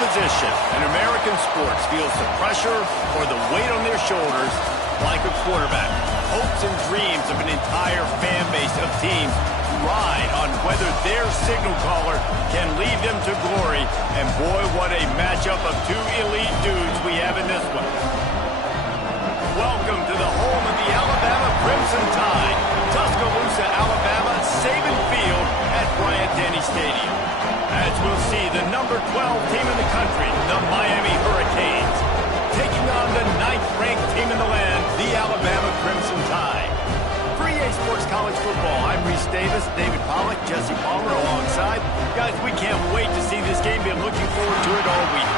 position. And American sports feels the pressure or the weight on their shoulders like a quarterback. Hopes and dreams of an entire fan base of teams ride on whether their signal caller can lead them to glory. And boy, what a matchup of two elite dudes we have in this one. Welcome to the home of the Alabama Crimson Tide, Tuscaloosa, Alabama, Saban Field at Bryant-Denny Stadium. As we'll see, the number 12 team in the country, the Miami Hurricanes, taking on the 9th-ranked team in the land, the Alabama Crimson Tide. For EA Sports College Football, I'm Reese Davis, David Pollack, Jesse Palmer alongside. Guys, we can't wait to see this game. Been looking forward to it all week.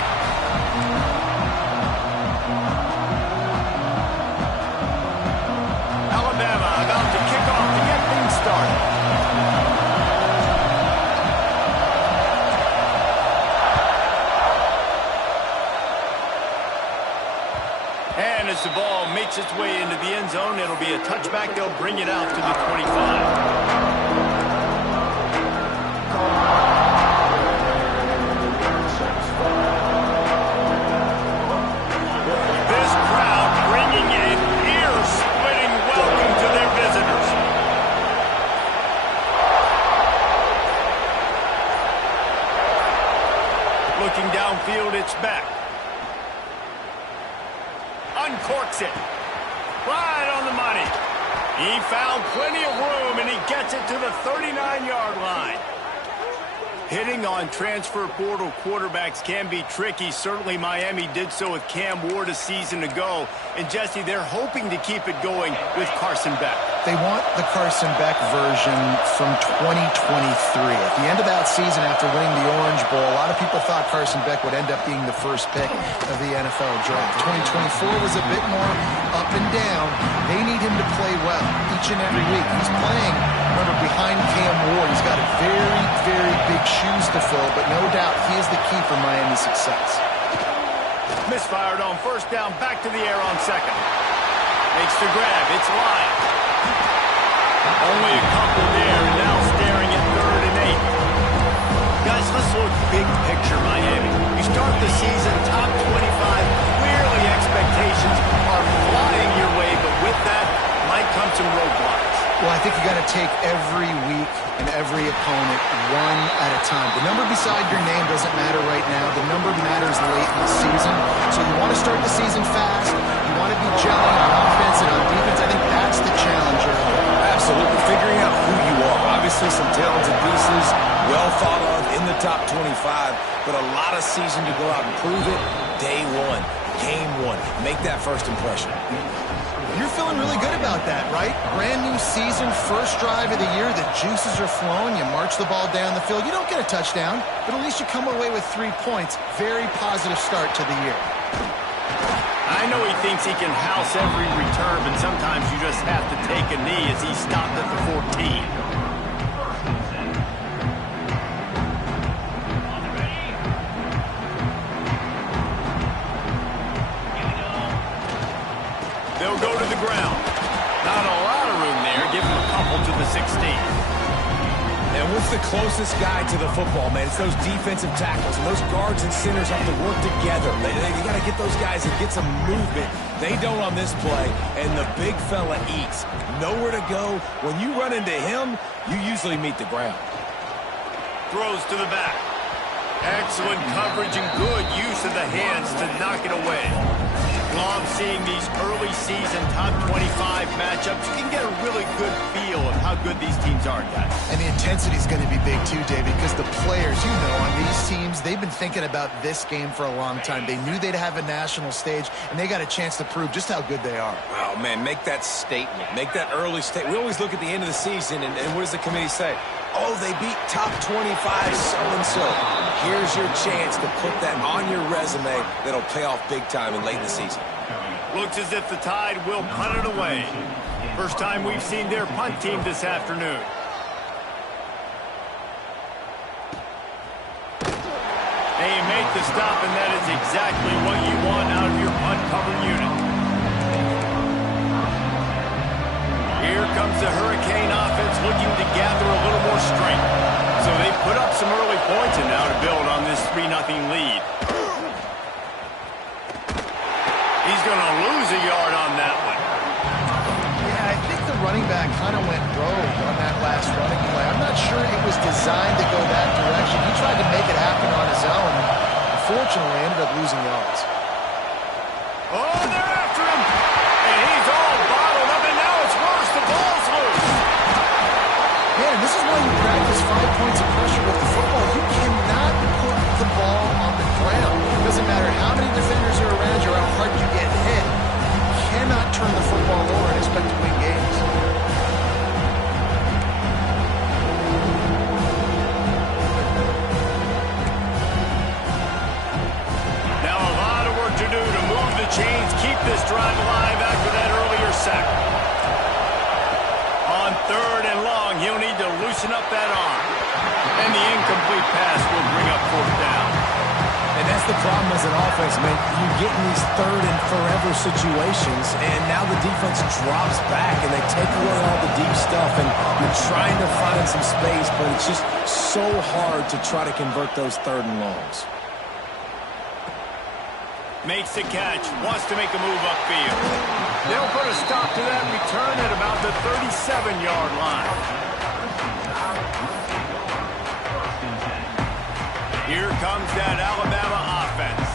Alabama about to kick off to get things started. And as the ball makes its way into the end zone, it'll be a touchback. They'll bring it out to the 25. Looking downfield, it's back. Uncorks it. Right on the money. He found plenty of room, and he gets it to the 39-yard line. Hitting on transfer portal quarterbacks can be tricky. Certainly Miami did so with Cam Ward a season ago. And Jesse, they're hoping to keep it going with Carson Beck. They want the Carson Beck version from 2023. At the end of that season, after winning the Orange Bowl, a lot of people thought Carson Beck would end up being the first pick of the NFL draft. 2024 was a bit more up and down. They need him to play well each and every week. He's playing, remember, behind Cam Ward. He's got a very, very big shoes to fill, but no doubt he is the key for Miami's success. Misfired on first down, back to the air on second. Makes the grab, it's live. Only a couple there, and now staring at 3rd and 8. Guys, let's look big picture Miami. You start the season top 25, clearly expectations are flying your way, but with that might come some roadblocks. Well, I think you got to take every week and every opponent one at a time. The number beside your name doesn't matter right now. The number matters late in the season. So you want to start the season fast. You want to be gelling on offense and on defense. I think that's the challenge. Absolutely. Figuring out who you are. Obviously some talented pieces, well thought of in the top 25, but a lot of season to go out and prove it. Day one, game one. Make that first impression. You're feeling really good about that, right? Brand new season, first drive of the year. The juices are flowing. You march the ball down the field. You don't get a touchdown, but at least you come away with 3 points. Very positive start to the year. I know he thinks he can house every return, but sometimes you just have to take a knee as he stopped at the 14. They'll go to the ground. Not a lot of room there. Give him a couple to the 16. And what's the closest guy to the football, man? It's those defensive tackles, and those guards and centers have to work together. They got to get those guys and get some movement. They don't on this play, and the big fella eats. Nowhere to go. When you run into him, you usually meet the ground. Throws to the back. Excellent coverage and good use of the hands to knock it away. Love seeing these early season top 25 matchups. You can get a really good feel of how good these teams are, guys. And the intensity is going to be big too, David, because the players, you know, on these teams, they've been thinking about this game for a long time. They knew they'd have a national stage, and they got a chance to prove just how good they are. Oh, man, make that statement. Make that early statement. We always look at the end of the season, and what does the committee say? Oh, they beat top 25 so-and-so. Here's your chance to put that on your resume that'll pay off big time and late in the season. Looks as if the Tide will punt it away. First time we've seen their punt team this afternoon. They make the stop, and that is exactly what you want out of your punt cover unit. Here comes the Hurricane offense looking to gather a little more strength. So they put up some early points, and now to build on this 3-0 lead. he's going to lose a yard on that one. Yeah, I think the running back kind of went rogue on that last running play. I'm not sure it was designed to go that direction. He tried to make it happen on his own. Unfortunately, ended up losing yards. Oh, they're after him. And he's all bottled up, and now it's worse. The ball's loose. Man, this is why you practice 5 points of pressure with the football. You cannot put the ball on the ground. It doesn't matter how many defenders are around you or how hard you get hit. You cannot turn the football over and expect to win games. Now a lot of work to do to move the chains, keep this drive alive after that earlier sack. On 3rd and long, he'll need to loosen up that arm. And the incomplete pass will bring up 4th down. And that's the problem as an offense, man. You get in these 3rd and forever situations, and now the defense drops back, and they take away all the deep stuff, and you're trying to find some space, but it's just so hard to try to convert those 3rd and longs. Makes the catch, wants to make a move upfield. They'll put a stop to that return at about the 37-yard line. Here comes that Alabama offense.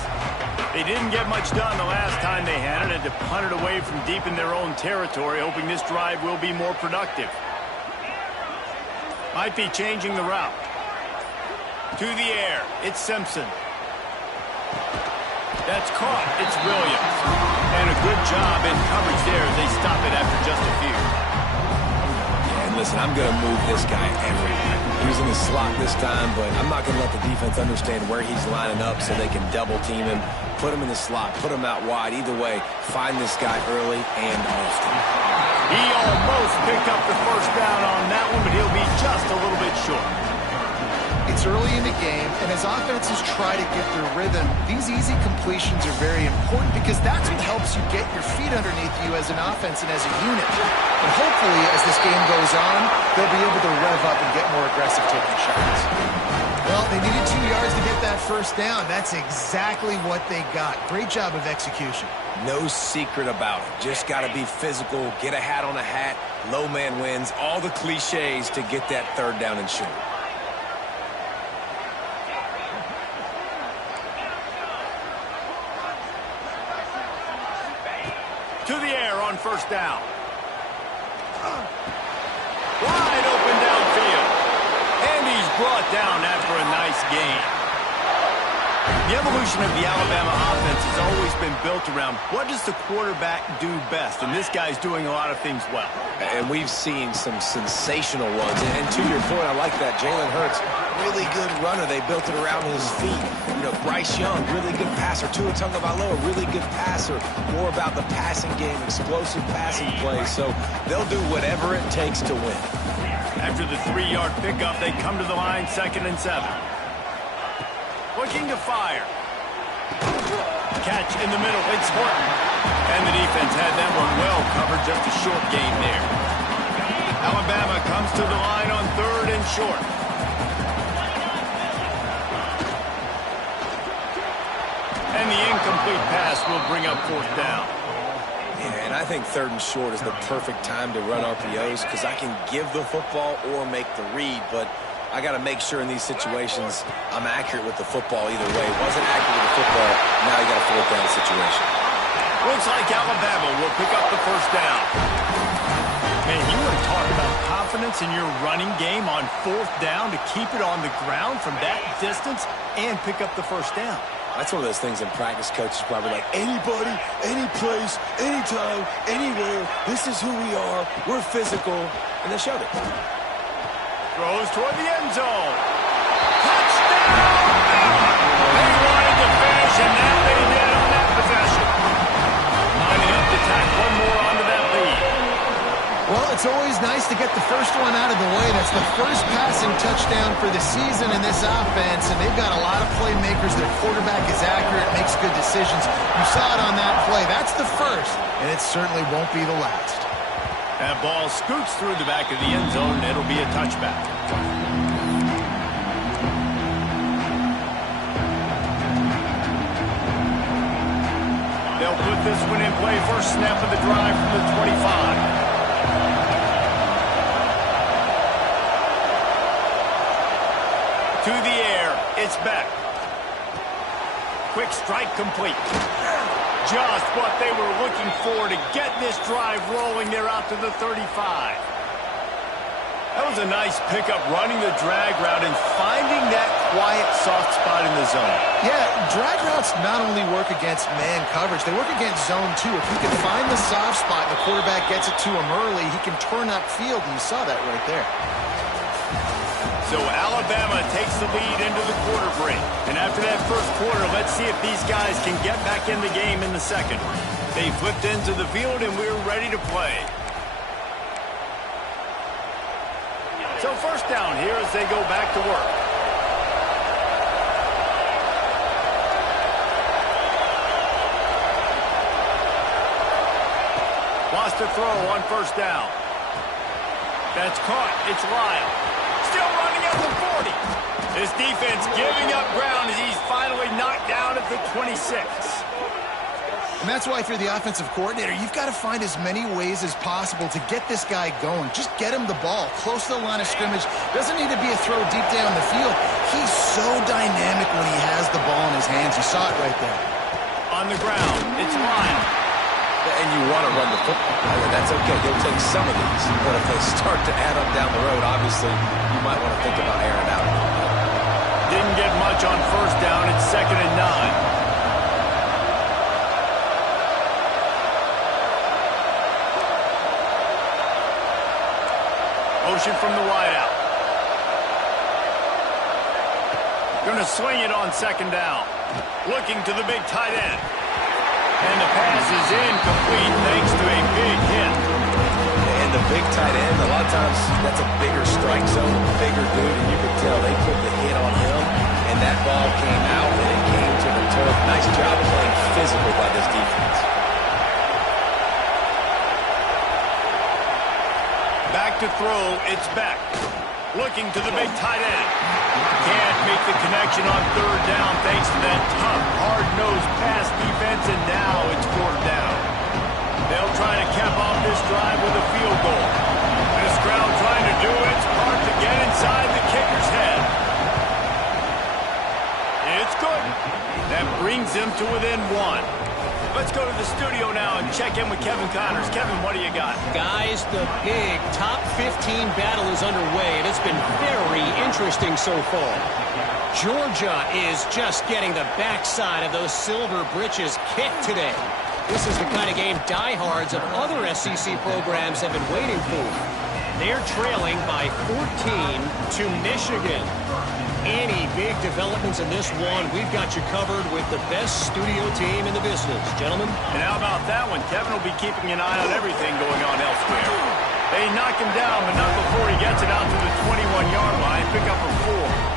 They didn't get much done the last time they had it, and to punt it away from deep in their own territory, hoping this drive will be more productive. Might be changing the route. To the air, it's Simpson. That's caught. It's Williams. And a good job in coverage there as they stop it after just a few. Yeah, and listen, I'm going to move this guy everywhere. He was in the slot this time, but I'm not going to let the defense understand where he's lining up so they can double team him, put him in the slot, put him out wide. Either way, find this guy early and often. He almost picked up the 1st down on that one, but he'll be just a little bit short. It's early in the game, and as offenses try to get their rhythm, these easy completions are very important because that's what helps you get your feet underneath you as an offense and as a unit. And hopefully, as this game goes on, they'll be able to rev up and get more aggressive taking shots. Well, they needed 2 yards to get that 1st down. That's exactly what they got. Great job of execution. No secret about it. Just got to be physical, get a hat on a hat, low man wins, all the cliches to get that 3rd down and short. To the air on 1st down. Wide open downfield. And he's brought down after a nice gain. The evolution of the Alabama offense has always been built around what does the quarterback do best, and this guy's doing a lot of things well. And we've seen some sensational ones. And to your point, I like that. Jalen Hurts, really good runner. They built it around his feet. You know, Bryce Young, really good passer. Tua Tagovailoa, really good passer. More about the passing game, explosive passing plays. So they'll do whatever it takes to win. After the 3-yard pickup, they come to the line 2nd and 7. Looking to fire. Catch in the middle. It's Horton. And the defense had that one well covered. Just a short gain there. Alabama comes to the line on 3rd and short. And the incomplete pass will bring up 4th down. Yeah, and I think 3rd and short is the perfect time to run RPOs because I can give the football or make the read, but I got to make sure in these situations I'm accurate with the football either way. Wasn't accurate with the football, now you got a 4th down situation. Looks like Alabama will pick up the 1st down. Man, you want to talk about confidence in your running game on 4th down to keep it on the ground from that distance and pick up the 1st down. That's one of those things in practice, coaches probably like, anybody, any place, anytime, anywhere, this is who we are, we're physical, and they showed it. Throws toward the end zone. Touchdown! They wanted to finish, and now they did on that possession. Lining up to tack one more onto that lead. Well, it's always nice to get the first one out of the way. That's the first passing touchdown for the season in this offense, and they've got a lot of playmakers. Their quarterback is accurate, makes good decisions. You saw it on that play. That's the first, and it certainly won't be the last. That ball scoots through the back of the end zone, and it'll be a touchback. They'll put this one in play. First snap of the drive from the 25. To the air, it's Beck. Quick strike complete. Just what they were looking for to get this drive rolling there out to the 35. That was a nice pickup, running the drag route and finding that quiet, soft spot in the zone. Yeah, drag routes not only work against man coverage, they work against zone too. If he can find the soft spot and the quarterback gets it to him early, he can turn upfield, and you saw that right there. So Alabama takes the lead into the quarter break. And after that first quarter, let's see if these guys can get back in the game in the second. They flipped into the field, and we're ready to play. So first down here as they go back to work. Lost to throw on first down. That's caught. It's Lyle. Still running at the 40. This defense giving up ground as he's finally knocked down at the 26. And that's why if you're the offensive coordinator, you've got to find as many ways as possible to get this guy going. Just get him the ball close to the line of scrimmage. Doesn't need to be a throw deep down the field. He's so dynamic when he has the ball in his hands. You saw it right there. On the ground, it's Lyle. And you want to run the football. That's okay. You'll take some of these. But if they start to add up down the road, obviously, you might want to think about airing out a little bit. Didn't get much on first down. It's 2nd and 9. Motion from the wideout. Going to swing it on 2nd down. Looking to the big tight end. And the pass is incomplete thanks to a big hit. And the big tight end, a lot of times that's a bigger strike zone, a bigger dude, and you could tell they put the hit on him, and that ball came out, and it came to the turf. Nice job playing physical by this defense. Back to throw, it's Beck. Looking to the big tight end. Can't make the connection on 3rd down thanks to that tough, hard-nosed pass defense, and now it's 4th down. They'll try to cap off this drive with a field goal. This crowd trying to do its part to get inside the kicker's head. It's good. That brings them to within 1. Let's go to the studio now and check in with Kevin Connors. Kevin, what do you got? Guys, the big top 15 battle is underway, and it's been very interesting so far. Georgia is just getting the backside of those silver britches kicked today. This is the kind of game diehards of other SEC programs have been waiting for. They're trailing by 14 to Michigan. Any big developments in this one, we've got you covered with the best studio team in the business. Gentlemen? And how about that one? Kevin will be keeping an eye on everything going on elsewhere. They knock him down, but not before he gets it out to the 21-yard line. Pick up a 4.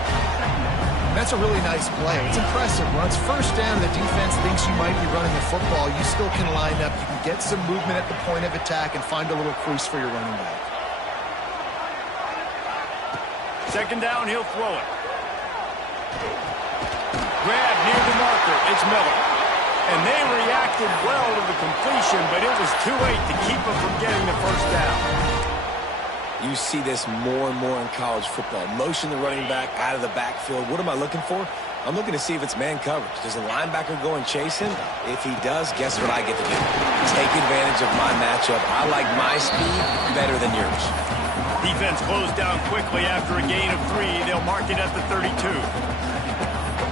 That's a really nice play. It's impressive. Once first down, the defense thinks you might be running the football. You still can line up. You can get some movement at the point of attack and find a little crease for your running back. 2nd down, he'll throw it. Grab near the marker. It's Miller. And they reacted well to the completion, but it was too late to keep them from getting the first down. You see this more and more in college football. Motion the running back out of the backfield. What am I looking for? I'm looking to see if it's man coverage. Does the linebacker go and chase him? If he does, guess what I get to do? Take advantage of my matchup. I like my speed better than yours. Defense closed down quickly after a gain of 3. They'll mark it at the 32.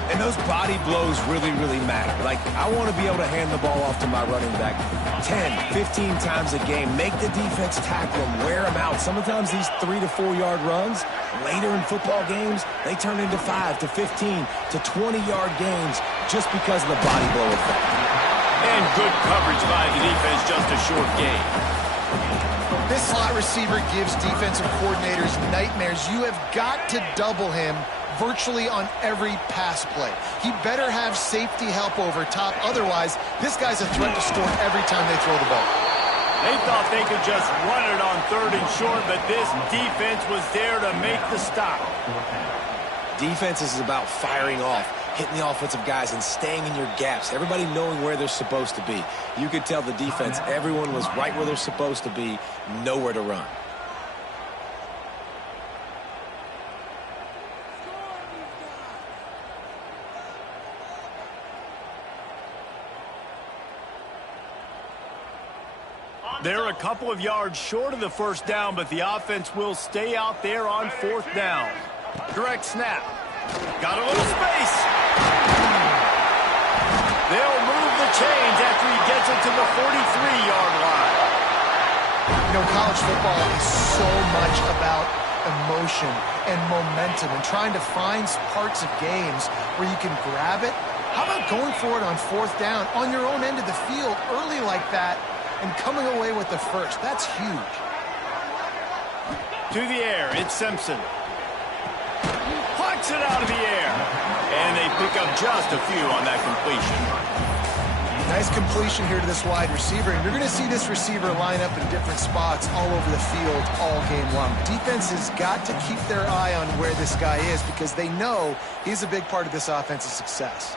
And those body blows really, really matter. Like, I want to be able to hand the ball off to my running back 10, 15 times a game. Make the defense tackle him, wear him out. Sometimes these 3 to 4 yard runs, later in football games, they turn into 5 to 15 to 20-yard gains just because of the body blow effect. And good coverage by the defense, just a short gain. This slot receiver gives defensive coordinators nightmares. You have got to double him virtually on every pass play. He better have safety help over top. Otherwise, this guy's a threat to score every time they throw the ball. They thought they could just run it on 3rd and short, but this defense was there to make the stop. Defense is about firing off. hitting the offensive guys and staying in your gaps, everybody knowing where they're supposed to be. You could tell the defense, everyone was right where they're supposed to be, nowhere to run. They're a couple of yards short of the first down, but the offense will stay out there on fourth down. Direct snap. Got a little space. They'll move the chains after he gets it to the 43-yard line. You know, college football is so much about emotion and momentum and trying to find parts of games where you can grab it. How about going for it on fourth down on your own end of the field early like that and coming away with the first? That's huge. To the air, it's Simpson. Plucks it out of the air. And they pick up just a few on that completion. Nice completion here to this wide receiver. And you're going to see this receiver line up in different spots all over the field all game long. Defense has got to keep their eye on where this guy is because they know he's a big part of this offense's success.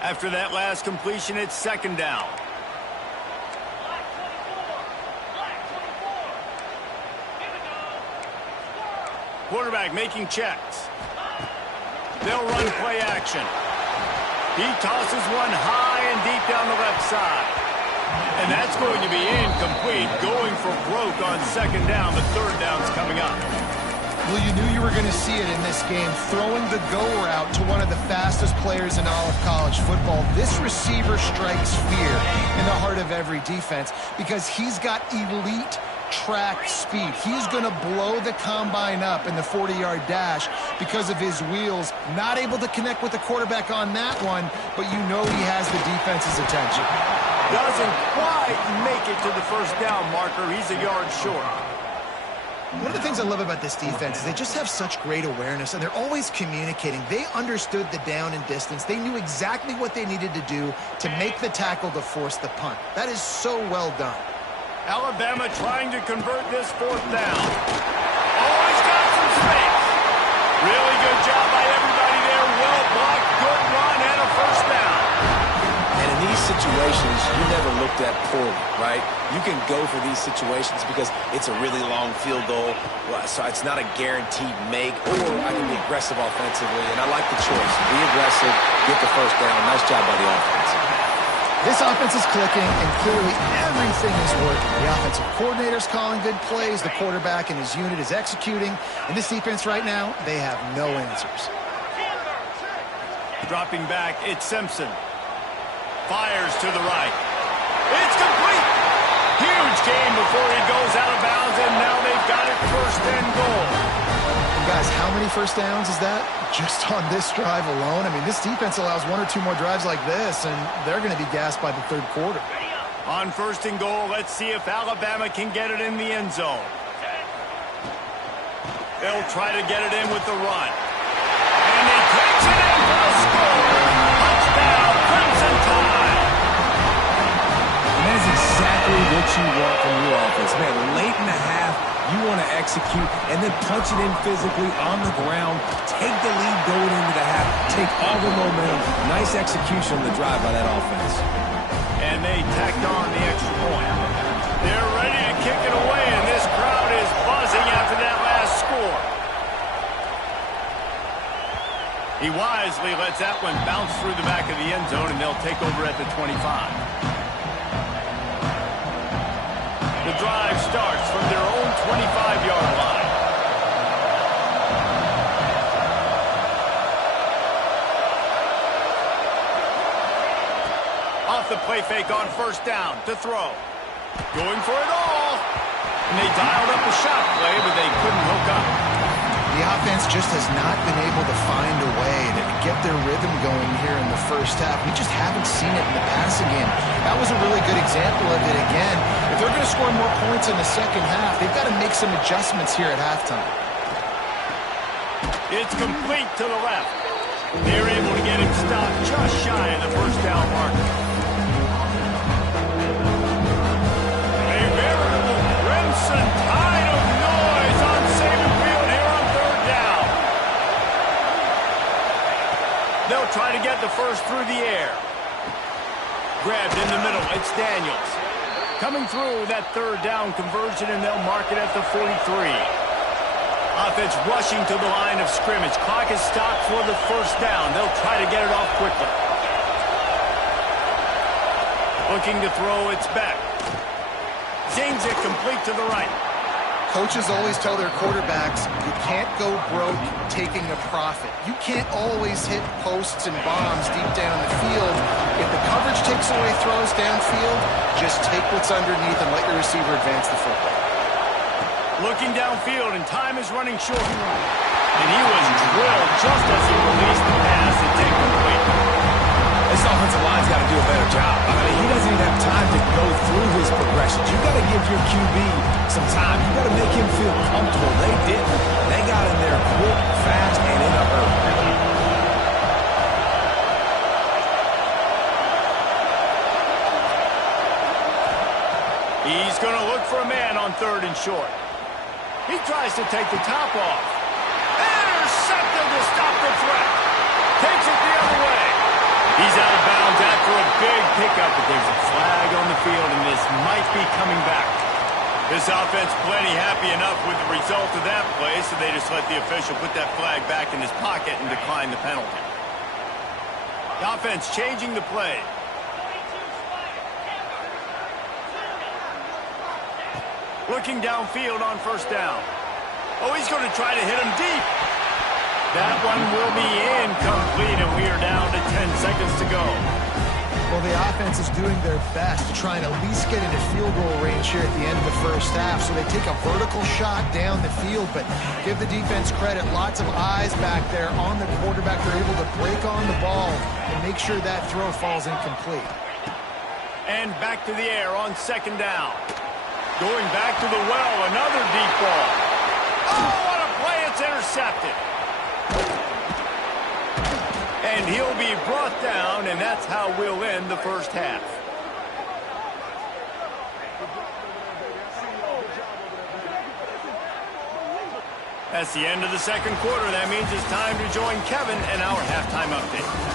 After that last completion, it's second down. Quarterback making checks. They'll run play action. He tosses one high and deep down the left side. And that's going to be incomplete. Going for broke on second down. The third down's coming up. Well, you knew you were going to see it in this game. Throwing the go route to one of the fastest players in all of college football. This receiver strikes fear in the heart of every defense because he's got elite track speed. He's going to blow the combine up in the 40-yard dash because of his wheels. Not able to connect with the quarterback on that one, but you know he has the defense's attention. Doesn't quite make it to the first down marker. He's a yard short. One of the things I love about this defense is they just have such great awareness, and they're always communicating. They understood the down and distance. They knew exactly what they needed to do to make the tackle to force the punt. That is so well done. Alabama trying to convert this fourth down. Oh, he's got some space. Really good job by everybody there. Well blocked, good run, and a first down. And in these situations, you never looked at poorly, right? You can go for these situations because it's a really long field goal, so it's not a guaranteed make, or I can be aggressive offensively, and I like the choice. Be aggressive, get the first down. Nice job by the offense. This offense is clicking, and clearly everything is working. The offensive coordinator's calling good plays. The quarterback and his unit is executing. And this defense right now, they have no answers. Dropping back, it's Simpson. Fires to the right. It's complete. Huge game before he goes out of bounds, and now they've got it first and goal. And guys, how many first downs is that? Just on this drive alone? I mean, this defense allows one or two more drives like this, and they're going to be gassed by the third quarter. On first and goal, let's see if Alabama can get it in the end zone. They'll try to get it in with the run. And he takes it in for the score. Touchdown, Crimson Tide. And that is exactly what you want from your offense. Man, late in the half, you want to execute and then punch it in physically on the ground. Take the lead going into the half. Take all the momentum. Nice execution on the drive by that offense. And they tacked on the extra point. They're ready to kick it away, and this crowd is buzzing after that last score. He wisely lets that one bounce through the back of the end zone, and they'll take over at the 25. The drive starts from their own 25-yard line. Off the play fake on first down to throw. Going for it all. And they dialed up a shot play, but they couldn't hook up. The offense just has not been able to find a way to get their rhythm going here in the first half. We just haven't seen it in the passing game. That was a really good example of it again. If they're going to score more points in the second half, they've got to make some adjustments here at halftime. It's complete to the left. They're able to get him stopped just shy of the first down marker. A veritable Crimson Tide of noise on Saban Field here on third down. They'll try to get drive in the middle. It's Daniels. Coming through that third down conversion, and they'll mark it at the 43. Offense rushing to the line of scrimmage. Clock is stopped for the first down. They'll try to get it off quickly. Looking to throw, it's back. Zings it complete to the right. Coaches always tell their quarterbacks, you can't go broke taking a profit. You can't always hit posts and bombs deep down the field. If the coverage takes away throws downfield, just take what's underneath and let your receiver advance the football. Looking downfield, and time is running short. And he was drilled just as he released the pass. It's incomplete. This offensive line's got to do a better job. I mean, he doesn't even have time to go through his progressions. You got to give your QB some time. You got to make him feel comfortable. They didn't. They got in there quick, fast, and in a hurry. He's going to look for a man on third and short. He tries to take the top off. Intercepted to stop the threat. Takes it the other way. He's out of bounds after a big pickup, but there's a flag on the field, and this might be coming back. This offense plenty happy enough with the result of that play, so they just let the official put that flag back in his pocket and decline the penalty. The offense changing the play. Looking downfield on first down. Oh, he's going to try to hit him deep. That one will be incomplete, and we are down to 10 seconds to go. Well, the offense is doing their best to try and at least get into field goal range here at the end of the first half. So they take a vertical shot down the field, but give the defense credit. Lots of eyes back there on the quarterback. They're able to break on the ball and make sure that throw falls incomplete. And back to the air on second down. Going back to the well, another deep ball. Oh, what a play. It's intercepted. And he'll be brought down, and that's how we'll end the first half. That's the end of the second quarter. That means it's time to join Kevin in our halftime update.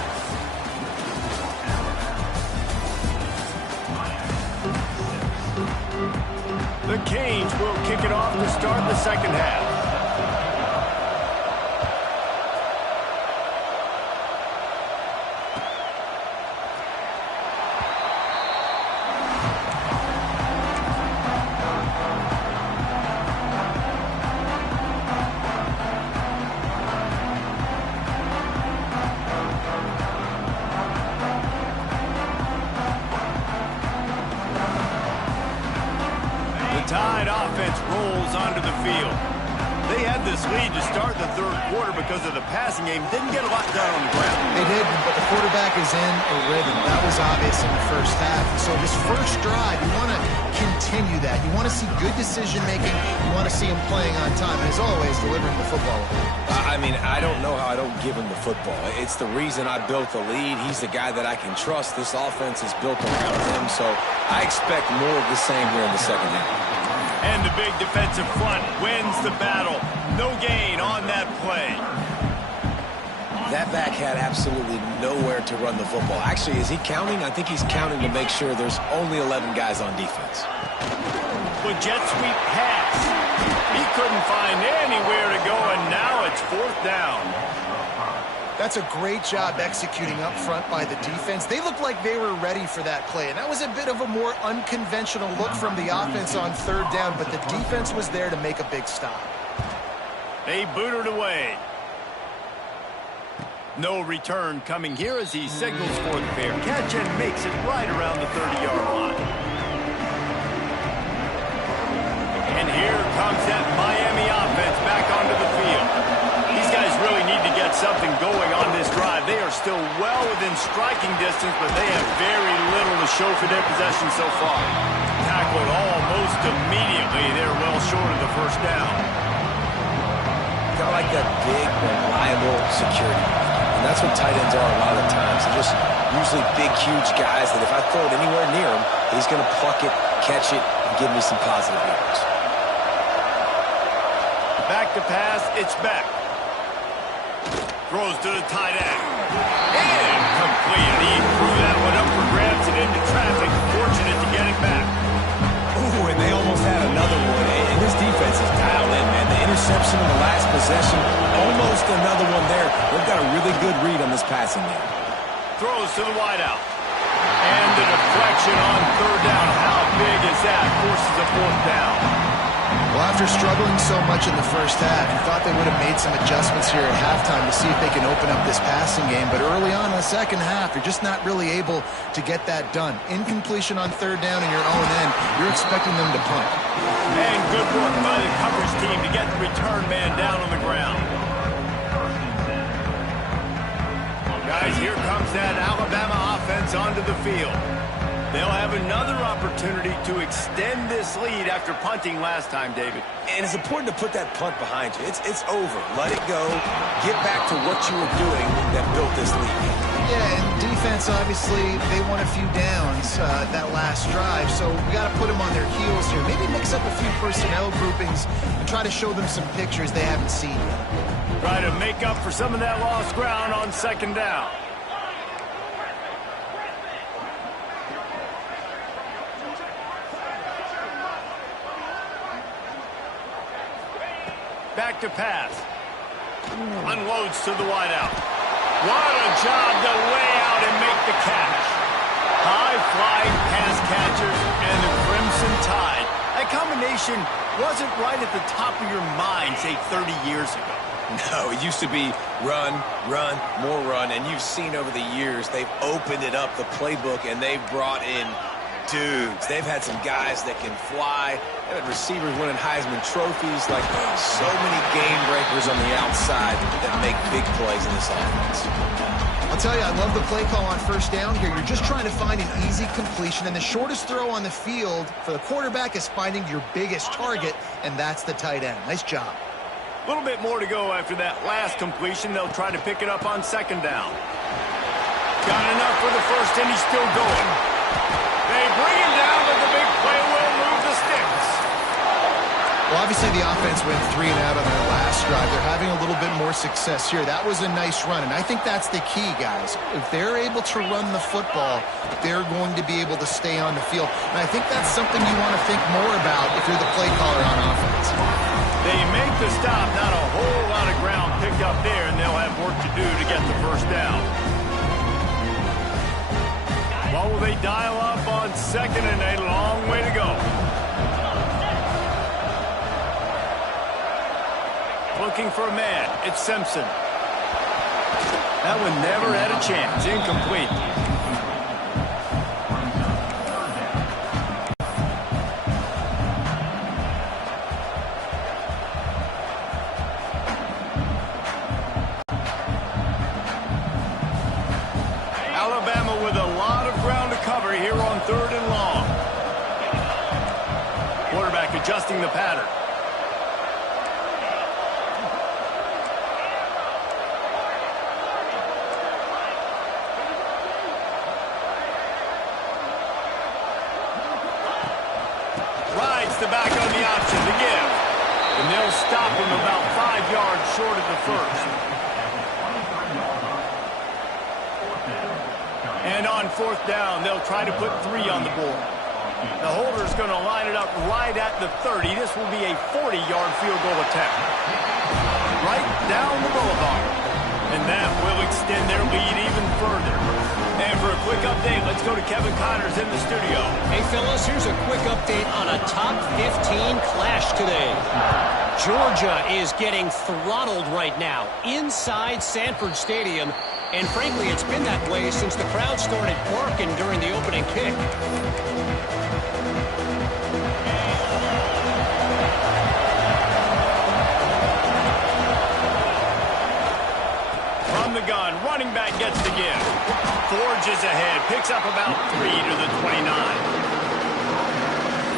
The Canes will kick it off to start the second half. Tide offense rolls onto the field. They had this lead to start the third quarter because of the passing game. Didn't get a lot done on the ground. They didn't, but the quarterback is in a rhythm. That was obvious in the first half. So this first drive, you want to continue that. You want to see good decision-making. You want to see him playing on time. And as always, delivering the football. I mean, I don't know how I don't give him the football. It's the reason I built the lead. He's the guy that I can trust. This offense is built around him, so I expect more of the same here in the second half. And the big defensive front wins the battle. No gain on that play. That back had absolutely nowhere to run the football. Actually, is he counting? I think he's counting to make sure there's only 11 guys on defense. But jet sweep pass. He couldn't find anywhere to go, and now it's fourth down. That's a great job executing up front by the defense. They looked like they were ready for that play, and that was a bit of a more unconventional look from the offense on third down, but the defense was there to make a big stop. They booted away. No return coming here as he signals for the fair catch and makes it right around the 30-yard line. And here comes that Miami offense back onto the field. These guys really need to get something going on this drive. They are still well within striking distance, but they have very little to show for their possession so far. Tackled almost immediately. They're well short of the first down. Kind of like that big, reliable security. And that's what tight ends are a lot of the times. They're just usually big, huge guys that if I throw it anywhere near him, he's going to pluck it, catch it, and give me some positive yards. Back to pass, it's back. Throws to the tight end. Incomplete. He threw that one up for grabs, and into traffic, fortunate to get it back. Ooh, and they almost had another one. And this defense is dialed in, man. The interception in the last possession, almost another one there. They've got a really good read on this passing game. Throws to the wideout. And the deflection on third down. How big is that? Forces a fourth down. Well, after struggling so much in the first half, you thought they would have made some adjustments here at halftime to see if they can open up this passing game. But early on in the second half, you're just not really able to get that done. Incompletion on third down in your own end, you're expecting them to punt. And good work by the coverage team to get the return man down on the ground. Guys, here comes that Alabama offense onto the field. They'll have another opportunity to extend this lead after punting last time, David. And it's important to put that punt behind you. It's over. Let it go. Get back to what you were doing that built this lead. Yeah, and defense, obviously, they won a few downs that last drive, so we got to put them on their heels here. Maybe mix up a few personnel groupings and try to show them some pictures they haven't seen yet. Try to make up for some of that lost ground on second down. Back to pass. Unloads to the wideout. What a job to lay out and make the catch. High-flying pass catchers and the Crimson Tide. That combination wasn't right at the top of your mind, say, 30 years ago. No, it used to be run, run, more run, and you've seen over the years they've opened it up, the playbook, and they've brought in dudes. They've had some guys that can fly. They've had receivers winning Heisman trophies, like so many game breakers on the outside that make big plays in this offense. I'll tell you, I love the play call on first down here. You're just trying to find an easy completion, and the shortest throw on the field for the quarterback is finding your biggest target, and that's the tight end. Nice job. A little bit more to go after that last completion. They'll try to pick it up on second down. Got enough for the first, and he's still going. They bring him down, but the big play will move the sticks. Well, obviously the offense went 3 and out on their last drive. They're having a little bit more success here. That was a nice run, and I think that's the key, guys. If they're able to run the football, they're going to be able to stay on the field. And I think that's something you want to think more about if you're the play caller on offense. They make the stop, not a whole lot of ground picked up there, and they'll have work to do to get the first down. What will they dial up on second and a long way to go? Looking for a man. It's Simpson. That one never had a chance. Incomplete. Alabama with a lot of ground to cover here on third and long. Quarterback adjusting the pattern. Rides the back on the option to give. And they'll stop him about 5 yards short of the first. And on fourth down, they'll try to put 3 on the board. The holder's going to line it up right at the 30. This will be a 40-yard field goal attempt. Right down the boulevard. And that will extend their lead even further. And for a quick update, let's go to Kevin Connors in the studio. Hey, fellas, here's a quick update on a top 15 clash today. Georgia is getting throttled right now inside Sanford Stadium. And frankly, it's been that way since the crowd started barking during the opening kick. From the gun, running back gets the give. Forges ahead, picks up about 3 to the 29.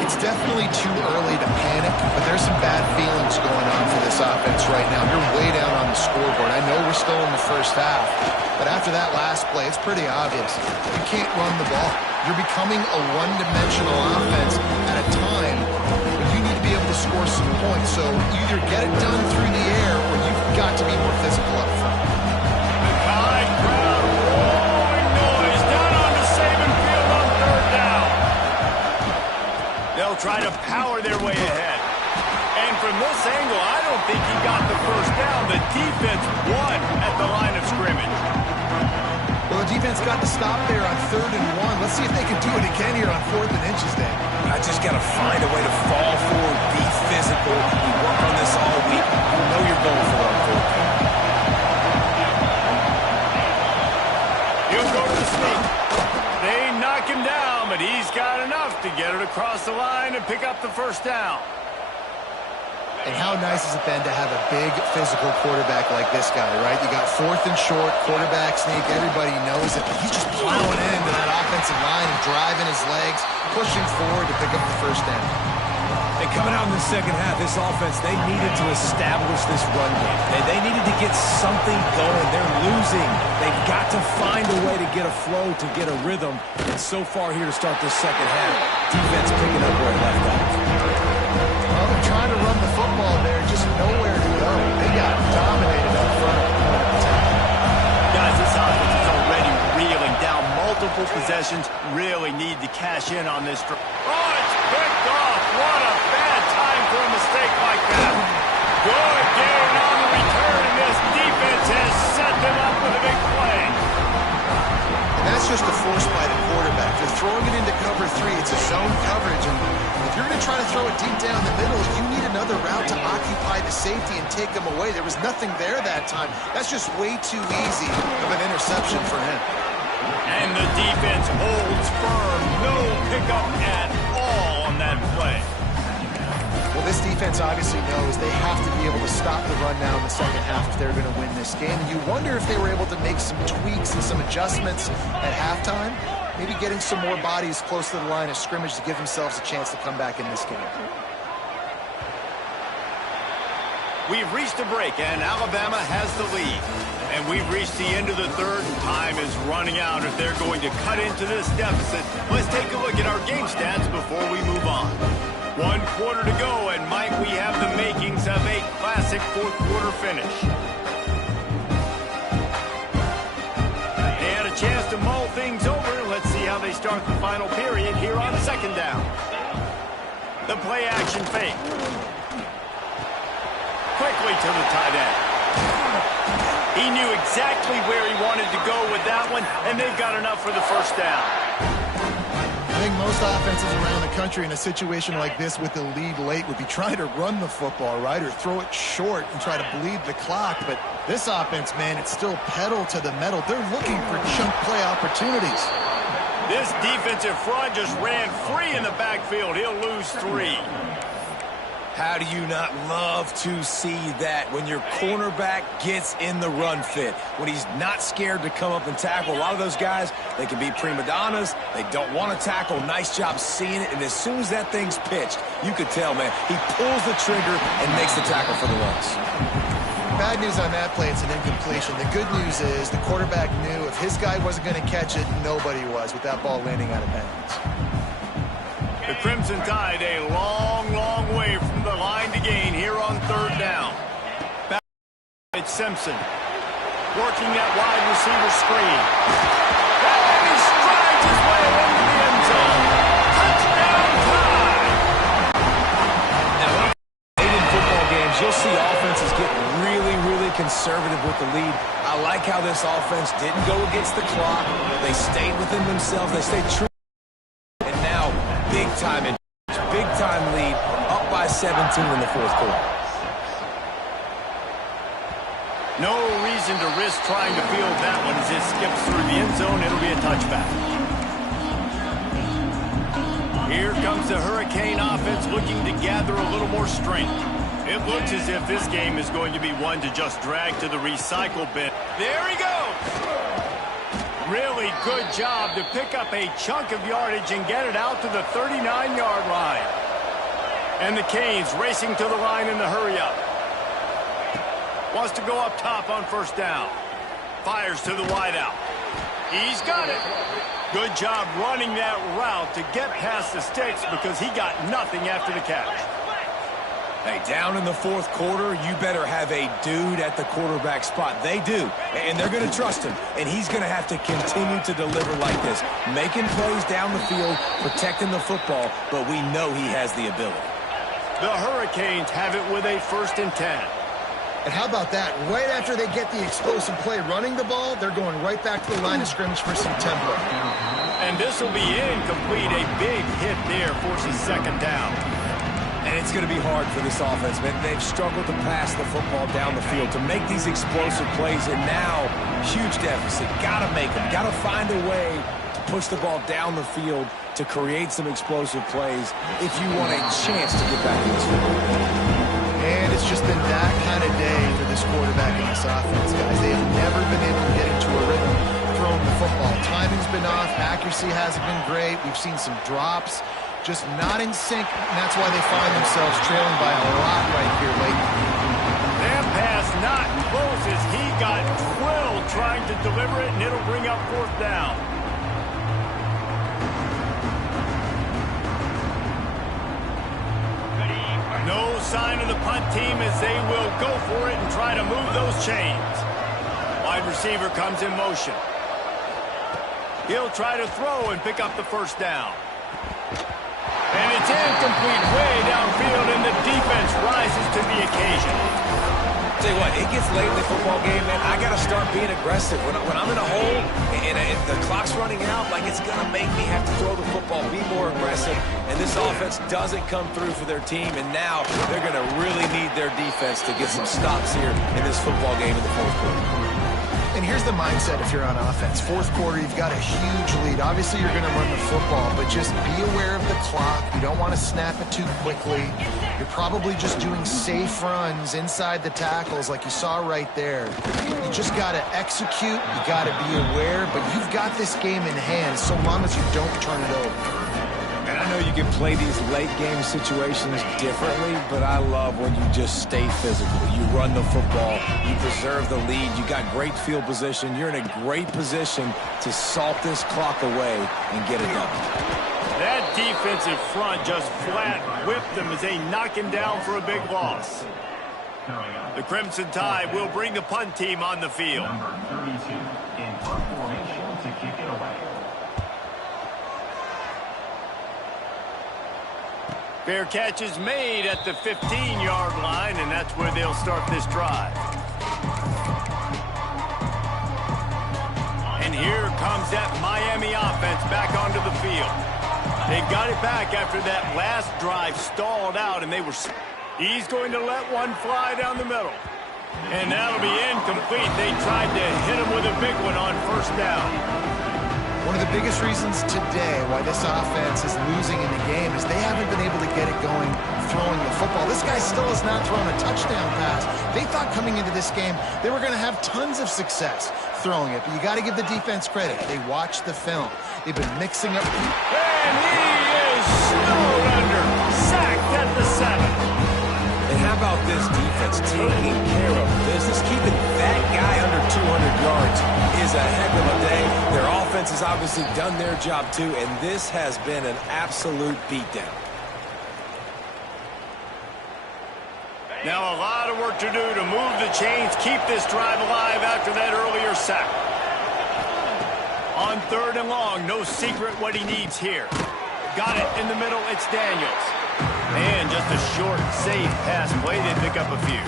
It's definitely too early to panic, but there's some bad feelings going on for this offense right now. You're way down on the scoreboard. I know we're still in the first half, but after that last play, it's pretty obvious. You can't run the ball. You're becoming a one-dimensional offense at a time when you need to be able to score some points. So either get it done through the air or you've got to be more physical up front. The Tide crowd rolling noise down on the Saban Field on They'll try to power their way ahead. And from this angle, I don't think he got the first down. The defense won at the line of scrimmage. Well, the defense got the stop there on 3rd and 1. Let's see if they can do it again here on 4th and inches, Dan. I just got to find a way to fall forward, be physical. We work on this all week. You know you're going for it on 4th down. He'll go to the sneak. They knock him down, but he's got enough to get it across the line and pick up the first down. And how nice is it then to have a big physical quarterback like this guy, right? You got 4th and short, quarterback sneak. Everybody knows it. But he's just plowing into that offensive line and driving his legs, pushing forward to pick up the first down. And coming out in the second half, this offense, they needed to establish this run game. They needed to get something going. They're losing. They've got to find a way to get a flow, to get a rhythm. And so far here to start this second half, defense picking up where it left off. Well, they're trying to run the football there, just nowhere to go. They got dominated up front. Guys, this offense is already reeling down multiple possessions. Really need to cash in on this. Oh, it's picked off. What a bad time for a mistake like that. Good gain on the return, and this defense has set them up with a big play. And that's just a force by the quarterback. They're throwing it into cover 3. It's a zone coverage, and if you're going to try to throw it deep down the middle, you need another route to occupy the safety and take him away. There was nothing there that time. That's just way too easy of an interception for him. And the defense holds firm. No pickup at all on that play. Well, this defense obviously knows they have to be able to stop the run now in the second half if they're going to win this game. And you wonder if they were able to make some tweaks and some adjustments at halftime, maybe getting some more bodies close to the line of scrimmage to give themselves a chance to come back in this game. We've reached a break, and Alabama has the lead. And we've reached the end of the third, and time is running out if they're going to cut into this deficit. Let's take a look at our game stats before we move on. 1 quarter to go, and might we have the makings of a classic fourth-quarter finish. They had a chance to mull things over. Let's see how they start the final period here on 2nd down. The play-action fake. Quickly to the tight end. He knew exactly where he wanted to go with that one, and they've got enough for the first down. I think most offenses around the country in a situation like this with the lead late would be trying to run the football, right, or throw it short and try to bleed the clock. But this offense, man, it's still pedal to the metal. They're looking for chunk play opportunities. This defensive front just ran free in the backfield. He'll lose 3. How do you not love to see that when your cornerback gets in the run fit, when he's not scared to come up and tackle? A lot of those guys, they can be prima donnas. They don't want to tackle. Nice job seeing it. And as soon as that thing's pitched, you could tell, man, he pulls the trigger and makes the tackle for the loss. Bad news on that play, it's an incompletion. The good news is the quarterback knew if his guy wasn't going to catch it, nobody was with that ball landing out of bounds. The Crimson Tide a long, long way from the line to gain here on 3rd down. Back it's Simpson. Working that wide receiver screen. And he strides his way into the end zone. Touchdown Tide! Now, late in football games, you'll see offenses get really, really conservative with the lead. I like how this offense didn't go against the clock. They stayed within themselves. They stayed true. Big time lead, up by 17 in the 4th quarter. No reason to risk trying to field that one as it skips through the end zone. It'll be a touchback. Here comes the Hurricane offense looking to gather a little more strength. It looks as if this game is going to be one to just drag to the recycle bin. There he goes! Really good job to pick up a chunk of yardage and get it out to the 39-yard line. And the Canes racing to the line in the hurry-up. Wants to go up top on 1st down. Fires to the wideout. He's got it. Good job running that route to get past the sticks because he got nothing after the catch. Hey, down in the fourth quarter, you better have a dude at the quarterback spot. They do, and they're going to trust him. And he's going to have to continue to deliver like this, making plays down the field, protecting the football, but we know he has the ability. The Hurricanes have it with a 1st and 10. And how about that? Right after they get the explosive play running the ball, they're going right back to the line of scrimmage for some tempo. And this will be incomplete. A big hit there forces 2nd down. And it's going to be hard for this offense, man. They've struggled to pass the football down the field, to make these explosive plays, and now, huge deficit. Got to make them. Got to find a way to push the ball down the field to create some explosive plays if you want a chance to get back in this football game. And it's just been that kind of day for this quarterback and this offense, guys. They have never been able to get into a rhythm throwing the football. Timing's been off. Accuracy hasn't been great. We've seen some drops. Just not in sync, and that's why they find themselves trailing by a lot right here late. That pass not close as he got drilled trying to deliver it, and it'll bring up 4th down. No sign of the punt team as they will go for it and try to move those chains. Wide receiver comes in motion. He'll try to throw and pick up the 1st down. And it's incomplete way downfield, and the defense rises to the occasion. Tell you what, it gets late in the football game, man. I got to start being aggressive. When I'm in a hole and if the clock's running out, like it's going to make me have to throw the football, be more aggressive. And this offense doesn't come through for their team, and now they're going to really need their defense to get some stops here in this football game in the fourth quarter. And here's the mindset if you're on offense. Fourth quarter, you've got a huge lead. Obviously, you're going to run the football, but just be aware of the clock. You don't want to snap it too quickly. You're probably just doing safe runs inside the tackles like you saw right there. You just got to execute. You got to be aware, but you've got this game in hand so long as you don't turn it over. And I know you can play these late-game situations differently, but I love when you just stay physical. You run the football. You preserve the lead. You got great field position. You're in a great position to salt this clock away and get it done. That defensive front just flat whipped them as they knock him down for a big loss. The Crimson Tide will bring the punt team on the field. Number 32 in punt formation to kick it away. Fair catch is made at the 15-yard line, and that's where they'll start this drive. And here comes that Miami offense back onto the field. They got it back after that last drive stalled out, and he's going to let one fly down the middle. And that'll be incomplete. They tried to hit him with a big one on 1st down. One of the biggest reasons today why this offense is losing in the game is they haven't been able to get it going throwing the football. This guy still has not thrown a touchdown pass. They thought coming into this game they were going to have tons of success throwing it, but you got to give the defense credit. They watched the film. They've been mixing up. And he is snowed under. Sacked at the 7. And how about this defense taking care of business? Keeping that guy under 200 yards is a heck of a day. Their offense has obviously done their job too, and this has been an absolute beatdown. Now a lot of work to do to move the chains, keep this drive alive after that earlier sack. On 3rd and long, no secret what he needs here. Got it in the middle, it's Daniels. And just a short, safe pass play, they pick up a few.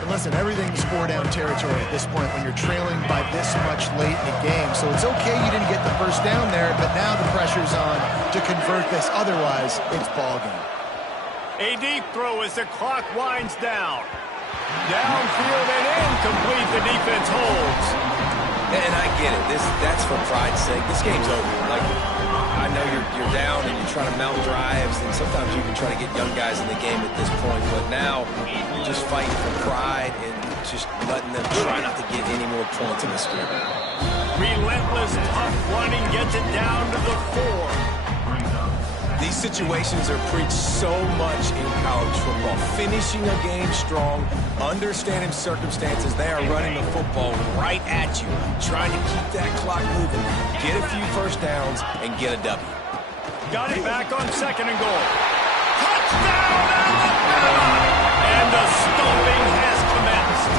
And listen, everything's 4-down territory at this point when you're trailing by this much late in the game. So it's okay you didn't get the 1st down there, but now the pressure's on to convert this. Otherwise, it's ball game. A deep throw as the clock winds down. Downfield and incomplete, the defense holds. And I get it. That's for pride's sake. This game's over. Like, I know you're down and you're trying to mount drives, and sometimes you can try to get young guys in the game at this point. But now you're just fighting for pride and just letting them try not to get any more points in this game. Relentless, tough running gets it down to the 4. These situations are preached so much in college football. Finishing a game strong, understanding circumstances. They are running the football right at you, trying to keep that clock moving, get a few 1st downs, and get a W. Got it back on 2nd and goal. Touchdown, Alabama! And the stomping has commenced.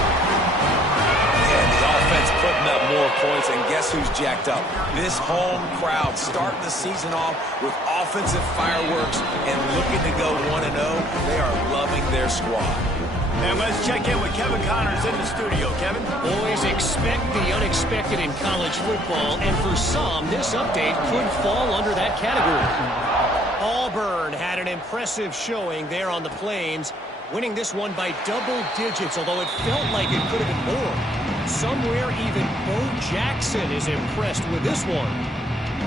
And the offense putting up more points, and guess who's jacked up? This home crowd starting the season off with offensive fireworks and looking to go 1-0. They are loving their squad. And let's check in with Kevin Connors in the studio. Kevin? Always expect the unexpected in college football, and for some, this update could fall under that category. Auburn had an impressive showing there on the Plains, winning this one by double digits, although it felt like it could have been more. Somewhere even Bo Jackson is impressed with this one.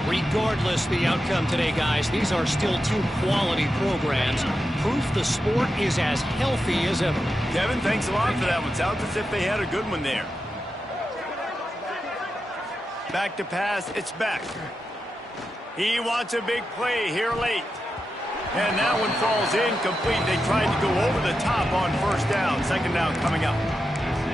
Regardless the outcome today, guys, these are still two quality programs. Proof the sport is as healthy as ever. Kevin, thanks a lot for that one. Sounds as if they had a good one there. Back to pass, it's back. He wants a big play here late. And that one falls incomplete. They tried to go over the top on first down. Second down coming up.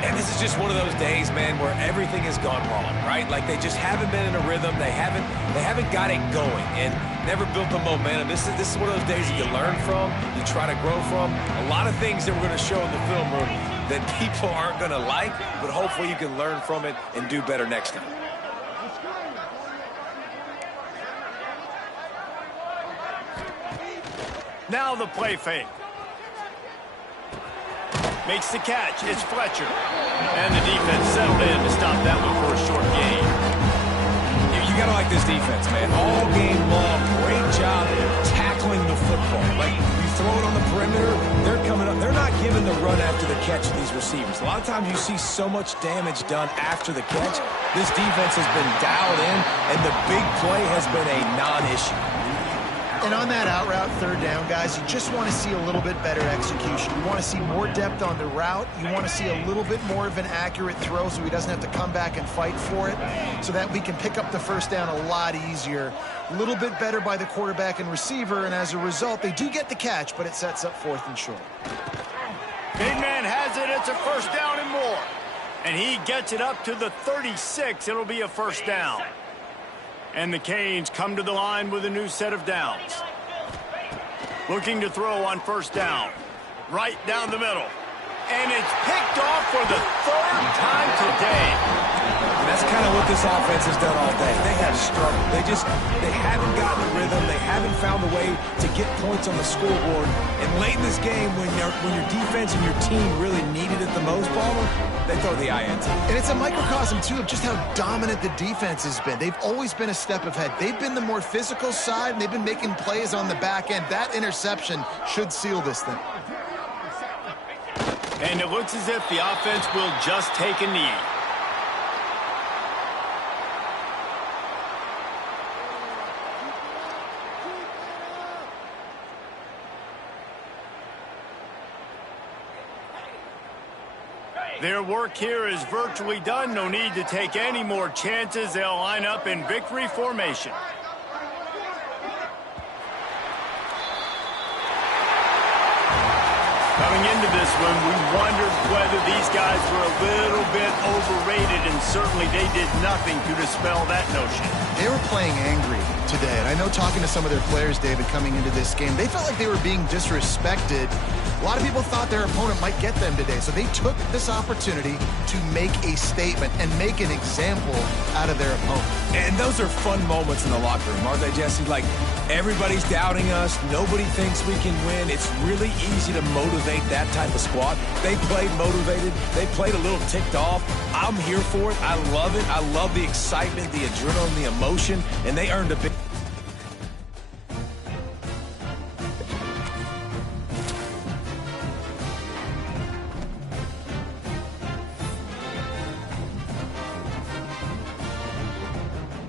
And this is just one of those days, man, where everything has gone wrong, right? Like they just haven't been in a rhythm. They haven't got it going and never built the momentum. This is one of those days that you learn from, you try to grow from. A lot of things that we're going to show in the film room that people aren't going to like, but hopefully you can learn from it and do better next time. Now the play fake. Makes the catch. It's Fletcher. And the defense settled in to stop that one for a short gain. You got to like this defense, man. All game long, great job tackling the football. Like, you throw it on the perimeter, they're coming up. They're not giving the run after the catch to these receivers. A lot of times you see so much damage done after the catch. This defense has been dialed in, and the big play has been a non-issue. And on that out route, third down, guys, you just want to see a little bit better execution. You want to see more depth on the route. You want to see a little bit more of an accurate throw so he doesn't have to come back and fight for it, so that we can pick up the first down a lot easier. A little bit better by the quarterback and receiver, and as a result, they do get the catch, but it sets up 4th and short. Big man has it. It's a first down and more. And he gets it up to the 36. It'll be a first down. And the Canes come to the line with a new set of downs. Looking to throw on first down. Right down the middle. And it's picked off for the 3rd time today. And that's kind of what this offense has done all day. They have struggled. They haven't gotten the rhythm. They haven't found a way to get points on the scoreboard. And late in this game, when your defense and your team really needed it the most, Palmer, they throw the INT. And it's a microcosm, too, of just how dominant the defense has been. They've always been a step ahead. They've been the more physical side, and they've been making plays on the back end. That interception should seal this thing. And it looks as if the offense will just take a knee. Their work here is virtually done. No need to take any more chances. They'll line up in victory formation. Coming into this one, we wondered whether these guys were a little bit overrated, and certainly they did nothing to dispel that notion. They were playing angry today, and I know talking to some of their players, David, coming into this game, they felt like they were being disrespected. A lot of people thought their opponent might get them today, so they took this opportunity to make a statement and make an example out of their opponent. And those are fun moments in the locker room, aren't they, Jesse? Like, everybody's doubting us. Nobody thinks we can win. It's really easy to motivate that type of squad. They played motivated. They played a little ticked off. I'm here for it. I love it. I love the excitement, the adrenaline, the emotion, and they earned a big...